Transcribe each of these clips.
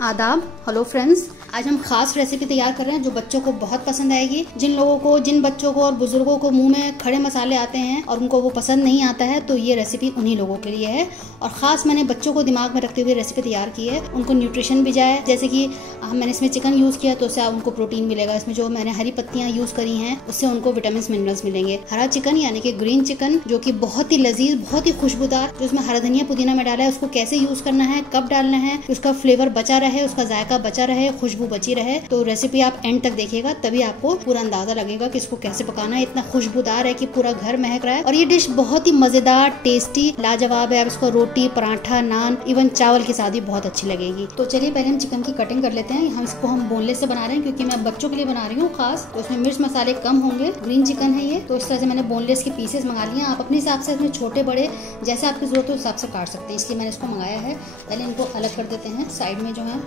आदाब। Hello friends, आज हम खास रेसिपी तैयार कर रहे हैं जो बच्चों को बहुत पसंद आएगी। जिन बच्चों को और बुजुर्गों को मुंह में खड़े मसाले आते हैं और उनको वो पसंद नहीं आता है, तो ये रेसिपी उन्हीं लोगों के लिए है। और ख़ास मैंने बच्चों को दिमाग में रखते हुए रेसिपी तैयार की है, उनको न्यूट्रिशन भी जाए। जैसे कि मैंने इसमें चिकन यूज़ किया तो उससे उनको प्रोटीन मिलेगा। इसमें जो मैंने हरी पत्तियाँ यूज़ करी हैं उससे उनको विटामिन मिनरल्स मिलेंगे। हरा चिकन यानी कि ग्रीन चिकन जो कि बहुत ही लजीज, बहुत ही खुशबूदार, जो उसमें हरा धनिया पुदीना में डाला है, उसको कैसे यूज़ करना है, कब डालना है, उसका फ्लेवर बचा रहे, उसका जायका बचा रहे, खुशबू बची रहे। तो रेसिपी आप एंड तक देखिएगा, तभी आपको पूरा अंदाजा लगेगा कि इसको कैसे पकाना है। इतना खुशबूदार है कि पूरा घर महक रहा है और ये डिश बहुत ही मजेदार, टेस्टी, लाजवाब है। आप इसको रोटी, पराठा, नान, इवन चावल के साथ भी बहुत अच्छी लगेगी। तो चलिए पहले हम चिकन की कटिंग कर लेते हैं। हम बोनलेस से बना रहे हैं क्योंकि मैं बच्चों के लिए बना रही हूँ खास, तो उसमें मिर्च मसाले कम होंगे। ग्रीन चिकन है ये, तो इस तरह से मैंने बोनलेस के पीसेस मंगा लिए। आप अपने हिसाब से इसमें छोटे बड़े जैसे आपकी जरूरत हो उस हिसाब से काट सकते हैं, इसलिए मैंने इसको मंगाया है। पहले इनको अलग कर देते हैं साइड में जो है,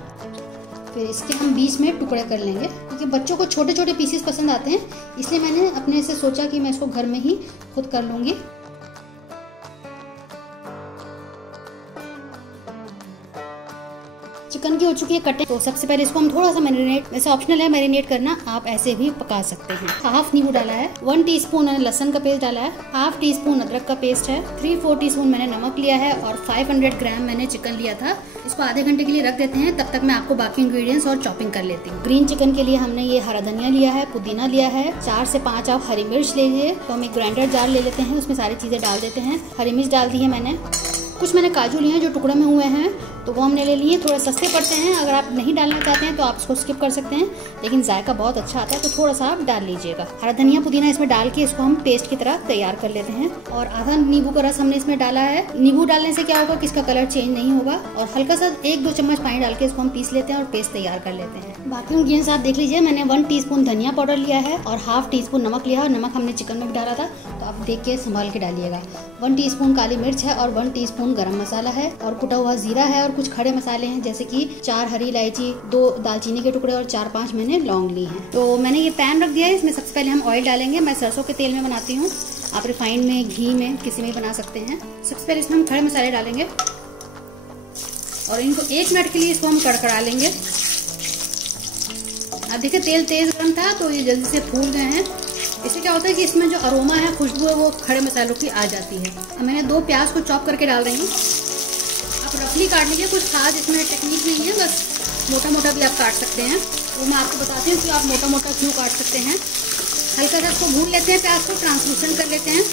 फिर इसके हम बीच में टुकड़े कर लेंगे क्योंकि बच्चों को छोटे छोटे पीसेस पसंद आते हैं, इसलिए मैंने अपने से सोचा कि मैं इसको घर में ही खुद कर लूँगी। चिकन की हो चुकी है कटिंग, तो सबसे पहले इसको हम थोड़ा सा मैरिनेट, वैसे ऑप्शनल है मैरिनेट करना, आप ऐसे भी पका सकते हैं। हाफ नींबू डाला है, 1 टीस्पून मैंने लहसुन का पेस्ट डाला है, हाफ टीस्पून अदरक का पेस्ट है, 3-4 टीस्पून मैंने नमक लिया है और 500 ग्राम मैंने चिकन लिया था। इसको आधे घंटे के लिए रख देते हैं, तब तक मैं आपको बाकी इंग्रेडिएंट्स और चॉपिंग कर लेती हूँ। ग्रीन चिकन के लिए हमने ये हरा धनिया लिया है, पुदीना लिया है, 4 से 5 आप हरी मिर्च लीजिए। तो हम एक ग्राइंडर जार ले लेते हैं, उसमें सारी चीजें डाल देते हैं। हरी मिर्च डाल दी है मैंने, कुछ मैंने काजू लिए हैं जो टुकड़े में हुए हैं, तो वो हमने ले लिए। थोड़े सस्ते पड़ते हैं, अगर आप नहीं डालना चाहते हैं तो आप इसको स्किप कर सकते हैं, लेकिन जायका बहुत अच्छा आता है तो थोड़ा सा आप डाल लीजिएगा। हरा धनिया पुदीना इसमें डाल के इसको हम पेस्ट की तरह तैयार कर लेते हैं। और आधा नींबू का रस हमने इसमें डाला है। नींबू डालने से क्या होगा कि इसका कलर चेंज नहीं होगा। और हल्का सा 1-2 चम्मच पानी डाल के इसको हम पीस लेते हैं और पेस्ट तैयार कर लेते हैं। बाकी इंग्रेडिएंट्स आप देख लीजिए, मैंने 1 टीस्पून धनिया पाउडर लिया है और हाफ टीस्पून नमक लिया है। नमक हमने चिकन में भी डाला था, तो आप देख के संभाल के डालिएगा। 1 टीस्पून काली मिर्च है और 1 टीस्पून गरम मसाला है और कुटा हुआ जीरा है और कुछ खड़े मसाले हैं जैसे कि 4 हरी इलायची, 2 दालचीनी के टुकड़े और 4-5 मैंने लौंग ली हैं। तो मैंने ये पैन रख दिया है, इसमें सबसे पहले हम ऑयल डालेंगे। मैं सरसों के तेल में बनाती हूँ, आप रिफाइंड में, घी में, किसी में बना सकते हैं। सबसे पहले इसमें हम खड़े मसाले डालेंगे और इनको 1 मिनट के लिए इसको हम कड़कड़ा लेंगे। अब देखिए तेल तेज गर्म था तो ये जल्दी से फूल गए हैं। इससे क्या होता है कि इसमें जो अरोमा है, खुशबू है, वो खड़े मसालों की आ जाती है। अब मैंने 2 प्याज को चॉप करके डाल रही हूँ। आप रफली काट लीजिए, कुछ खास इसमें टेक्निक नहीं है, बस मोटा मोटा भी आप काट सकते हैं। तो मैं आपको बताती हूँ कि आप मोटा मोटा क्यों काट सकते हैं। हल्का सा इसको भून लेते हैं, प्याज को ट्रांसलूसेंट कर लेते हैं।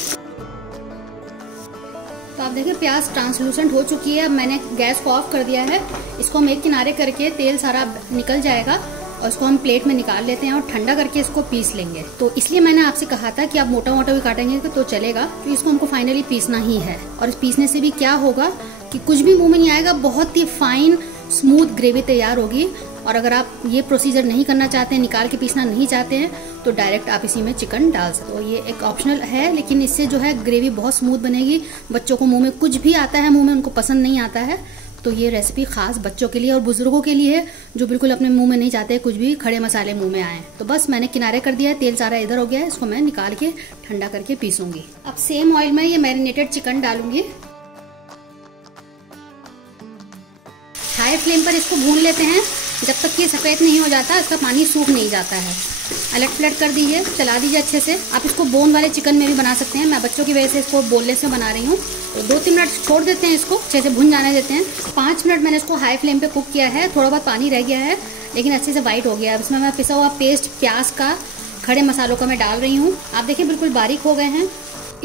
तो आप देखिए प्याज ट्रांसलूसेंट हो चुकी है। अब मैंने गैस को ऑफ कर दिया है। इसको हम एक किनारे करके, तेल सारा निकल जाएगा और इसको हम प्लेट में निकाल लेते हैं और ठंडा करके इसको पीस लेंगे। तो इसलिए मैंने आपसे कहा था कि आप मोटा मोटा भी काटेंगे तो चलेगा, तो इसको हमको फाइनली पीसना ही है। और इस पीसने से भी क्या होगा कि कुछ भी मुंह में नहीं आएगा, बहुत ही फाइन स्मूथ ग्रेवी तैयार होगी। और अगर आप ये प्रोसीजर नहीं करना चाहते हैं, निकाल के पीसना नहीं चाहते हैं, तो डायरेक्ट आप इसी में चिकन डाल सकते हो। ये एक ऑप्शनल है, लेकिन इससे जो है ग्रेवी बहुत स्मूथ बनेगी। बच्चों को मुंह में कुछ भी आता है, मुंह में उनको पसंद नहीं आता है, तो ये रेसिपी खास बच्चों के लिए और बुजुर्गों के लिए है जो बिल्कुल अपने मुंह में नहीं चाहते कुछ भी खड़े मसाले मुंह में आए। तो बस मैंने किनारे कर दिया है, तेल सारा इधर हो गया है, इसको मैं निकाल के ठंडा करके पीसूंगी। अब सेम ऑयल में ये मैरिनेटेड चिकन डालूंगी। हाई फ्लेम पर इसको भून लेते हैं जब तक ये सफेद नहीं हो जाता, इसका पानी सूख नहीं जाता है। अलट पलट कर दीजिए, चला दीजिए अच्छे से। आप इसको बोन वाले चिकन में भी बना सकते हैं, मैं बच्चों की वजह से इसको बोनलेस में बना रही हूँ। तो 2-3 मिनट छोड़ देते हैं, इसको अच्छे से भुन जाने देते हैं। 5 मिनट मैंने इसको हाई फ्लेम पे कुक किया है। थोड़ा बहुत पानी रह गया है लेकिन अच्छे से वाइट हो गया है। अब इसमें मैं पिसा हुआ पेस्ट प्याज का, खड़े मसालों का मैं डाल रही हूँ। आप देखिए बिल्कुल बारीक हो गए हैं।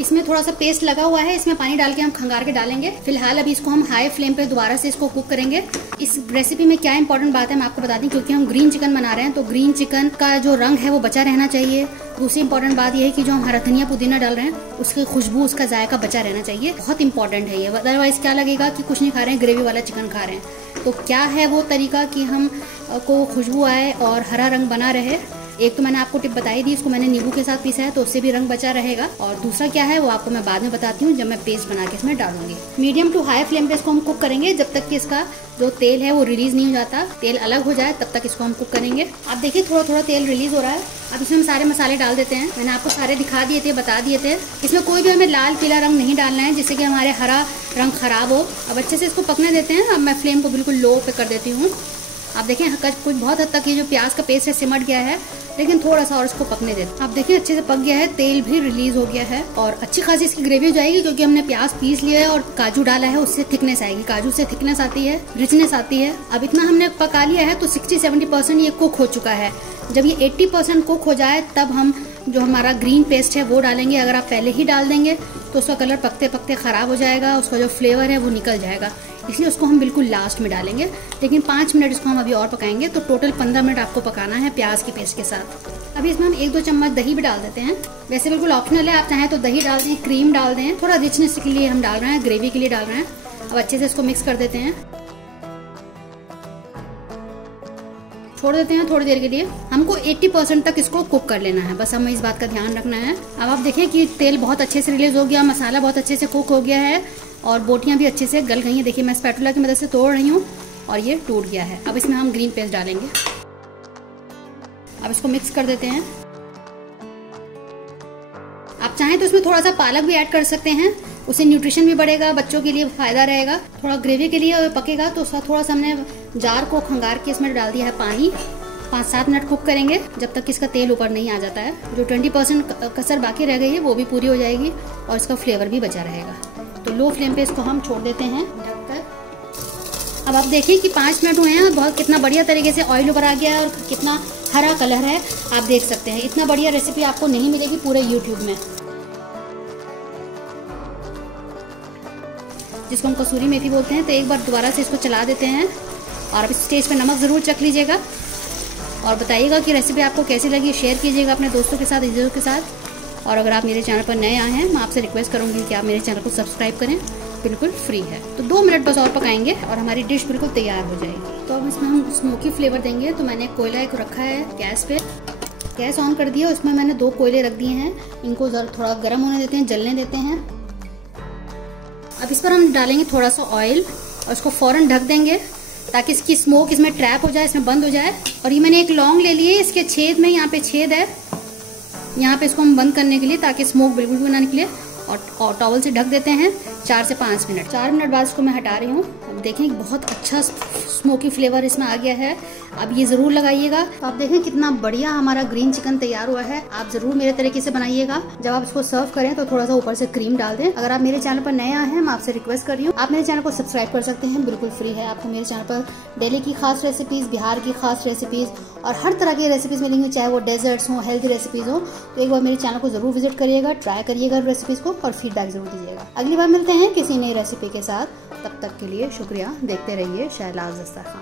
इसमें थोड़ा सा पेस्ट लगा हुआ है, इसमें पानी डाल के हम खंगार के डालेंगे। फिलहाल अभी इसको हम हाई फ्लेम पे दोबारा से इसको कुक करेंगे। इस रेसिपी में क्या इंपॉर्टेंट बात है मैं आपको बता दी, क्योंकि हम ग्रीन चिकन बना रहे हैं तो ग्रीन चिकन का जो रंग है वो बचा रहना चाहिए। दूसरी इंपॉर्टेंट बात यह है कि जो हम हरा धनिया पुदीना डाल रहे हैं उसकी खुशबू, उसका जायका बचा रहना चाहिए। बहुत इंपॉर्टेंट है ये, अदरवाइज क्या लगेगा कि कुछ नहीं खा रहे हैं, ग्रेवी वाला चिकन खा रहे हैं। तो क्या है वो तरीका कि हम को खुशबू आए और हरा रंग बना रहे। एक तो मैंने आपको टिप बताई दी, इसको मैंने नींबू के साथ पीसा है तो उससे भी रंग बचा रहेगा। और दूसरा क्या है वो आपको मैं बाद में बताती हूँ जब मैं पेस्ट बना के इसमें डालूंगी। मीडियम टू हाई फ्लेम पे इसको हम कुक करेंगे जब तक कि इसका जो तेल है वो रिलीज नहीं हो जाता। तेल अलग हो जाए तब तक इसको हम कुक करेंगे। आप देखिए थोड़ा थोड़ा तेल रिलीज हो रहा है। अब इसमें हम सारे मसाले डाल देते हैं। मैंने आपको सारे दिखा दिए थे, बता दिए थे। इसमें कोई भी हमें लाल पीला रंग नहीं डालना है जिससे कि हमारे हरा रंग खराब हो। अब अच्छे से इसको पकने देते हैं। अब मैं फ्लेम को बिल्कुल लो पे कर देती हूँ। आप देखें कुछ बहुत हद तक ये जो प्याज का पेस्ट है सिमट गया है, लेकिन थोड़ा सा और इसको पकने देते। आप देखिए अच्छे से पक गया है, तेल भी रिलीज हो गया है और अच्छी खासी इसकी ग्रेवी हो जाएगी, क्योंकि हमने प्याज पीस लिया है और काजू डाला है, उससे थिकनेस आएगी। काजू से थिकनेस आती है, रिचनेस आती है। अब इतना हमने पका लिया है तो 60-70% ये कुक हो चुका है। जब ये 80% कुक हो जाए तब हम जो हमारा ग्रीन पेस्ट है वो डालेंगे। अगर आप पहले ही डाल देंगे तो उसका कलर पकते पकते ख़राब हो जाएगा, उसका जो फ्लेवर है वो निकल जाएगा, इसलिए उसको हम बिल्कुल लास्ट में डालेंगे। लेकिन 5 मिनट इसको हम अभी और पकाएंगे, तो टोटल 15 मिनट आपको पकाना है प्याज की पेस्ट के साथ। अभी इसमें हम 1-2 चम्मच दही भी डाल देते हैं। वैसे बिल्कुल ऑप्शनल है, आप चाहें तो दही डाल दें, क्रीम डाल दें, थोड़ा रिचनेस के लिए हम डाल रहे हैं, ग्रेवी के लिए डाल रहे हैं। अब अच्छे से इसको मिक्स कर देते हैं, छोड़ देते हैं थोड़ी देर के लिए। हमको 80% तक इसको कुक कर लेना है, बस हमें इस बात का ध्यान रखना है। अब आप देखें कि तेल बहुत अच्छे से रिलीज हो गया, मसाला बहुत अच्छे से कुक हो गया है और बोटियां भी अच्छे से गल गई हैं। देखिए मैं स्पैटुला की मदद से तोड़ रही हूँ और ये टूट गया है। अब इसमें हम ग्रीन पेस्ट डालेंगे। अब इसको मिक्स कर देते हैं। आप चाहें तो इसमें थोड़ा सा पालक भी ऐड कर सकते हैं, उससे न्यूट्रिशन भी बढ़ेगा, बच्चों के लिए फायदा रहेगा। थोड़ा ग्रेवी के लिए पकेगा तो थोड़ा सा हमने जार को खंगार के इसमें डाल दिया है पानी। 5-7 मिनट कुक करेंगे जब तक इसका तेल ऊपर नहीं आ जाता है। जो 20% कसर बाकी रह गई है वो भी पूरी हो जाएगी और इसका फ्लेवर भी बचा रहेगा। तो लो फ्लेम पे इसको हम छोड़ देते हैं ढककर। अब आप देखिए कि 5 मिनट हुए हैं, बहुत कितना बढ़िया तरीके से ऑयल ऊपर आ गया है और कितना हरा कलर है, आप देख सकते हैं। इतना बढ़िया रेसिपी आपको नहीं मिलेगी पूरे यूट्यूब में, जिसको हम कसूरी मेथी बोलते हैं। तो एक बार दोबारा से इसको चला देते हैं और अब इस स्टेज पे नमक ज़रूर चख लीजिएगा और बताइएगा कि रेसिपी आपको कैसी लगी। शेयर कीजिएगा अपने दोस्तों के साथ, इज़्ज़तों के साथ। और अगर आप मेरे चैनल पर नए आए हैं, मैं आपसे रिक्वेस्ट करूंगी कि आप मेरे चैनल को सब्सक्राइब करें, बिल्कुल फ्री है। तो 2 मिनट बस और पकाएंगे और हमारी डिश बिल्कुल तैयार हो जाएगी। तो अब इसमें हम स्मोकी फ्लेवर देंगे। तो मैंने कोयला एक रखा है गैस पे, गैस ऑन कर दिया, उसमें मैंने 2 कोयले रख दिए हैं। इनको थोड़ा गर्म होने देते हैं, जलने देते हैं। अब इस पर हम डालेंगे थोड़ा सा ऑयल और इसको फौरन ढक देंगे ताकि इसकी स्मोक इसमें ट्रैप हो जाए, इसमें बंद हो जाए। और ये मैंने एक लौंग ले ली है, इसके छेद में यहाँ पे छेद है, यहाँ पे इसको हम बंद करने के लिए, ताकि स्मोक बिल्कुल भी ना निकले। और टॉवल से ढक देते हैं 4 से 5 मिनट। 4 मिनट बाद इसको मैं हटा रही हूँ। अब देखें बहुत अच्छा स्मोकी फ्लेवर इसमें आ गया है। अब ये ज़रूर लगाइएगा। तो आप देखें कितना बढ़िया हमारा ग्रीन चिकन तैयार हुआ है। आप ज़रूर मेरे तरीके से बनाइएगा। जब आप इसको सर्व करें तो थोड़ा सा ऊपर से क्रीम डाल दें। अगर आप मेरे चैनल पर नए आए हैं, मैं आपसे रिक्वेस्ट कर रही हूँ, आप मेरे चैनल को सब्सक्राइब कर सकते हैं, बिल्कुल फ्री है। आपको मेरे चैनल पर दिल्ली की खास रेसिपीज़, बिहार की खास रेसिपीज़ और हर तरह की रेसिपीज़ मिलेंगी, चाहे वो डेजर्ट्स हों, हेल्दी रेसिपीज़ हो। तो एक बार मेरे चैनल को ज़रूर विजिट करिएगा, ट्राई करिएगा रेसिपीज़ को और फीडबैक ज़रूर दीजिएगा। अगली बार मिलते हैं किसी नई रेसिपी के साथ। तब तक के लिए शुक्रिया। देखते रहिए शहलाज दस्तरखान।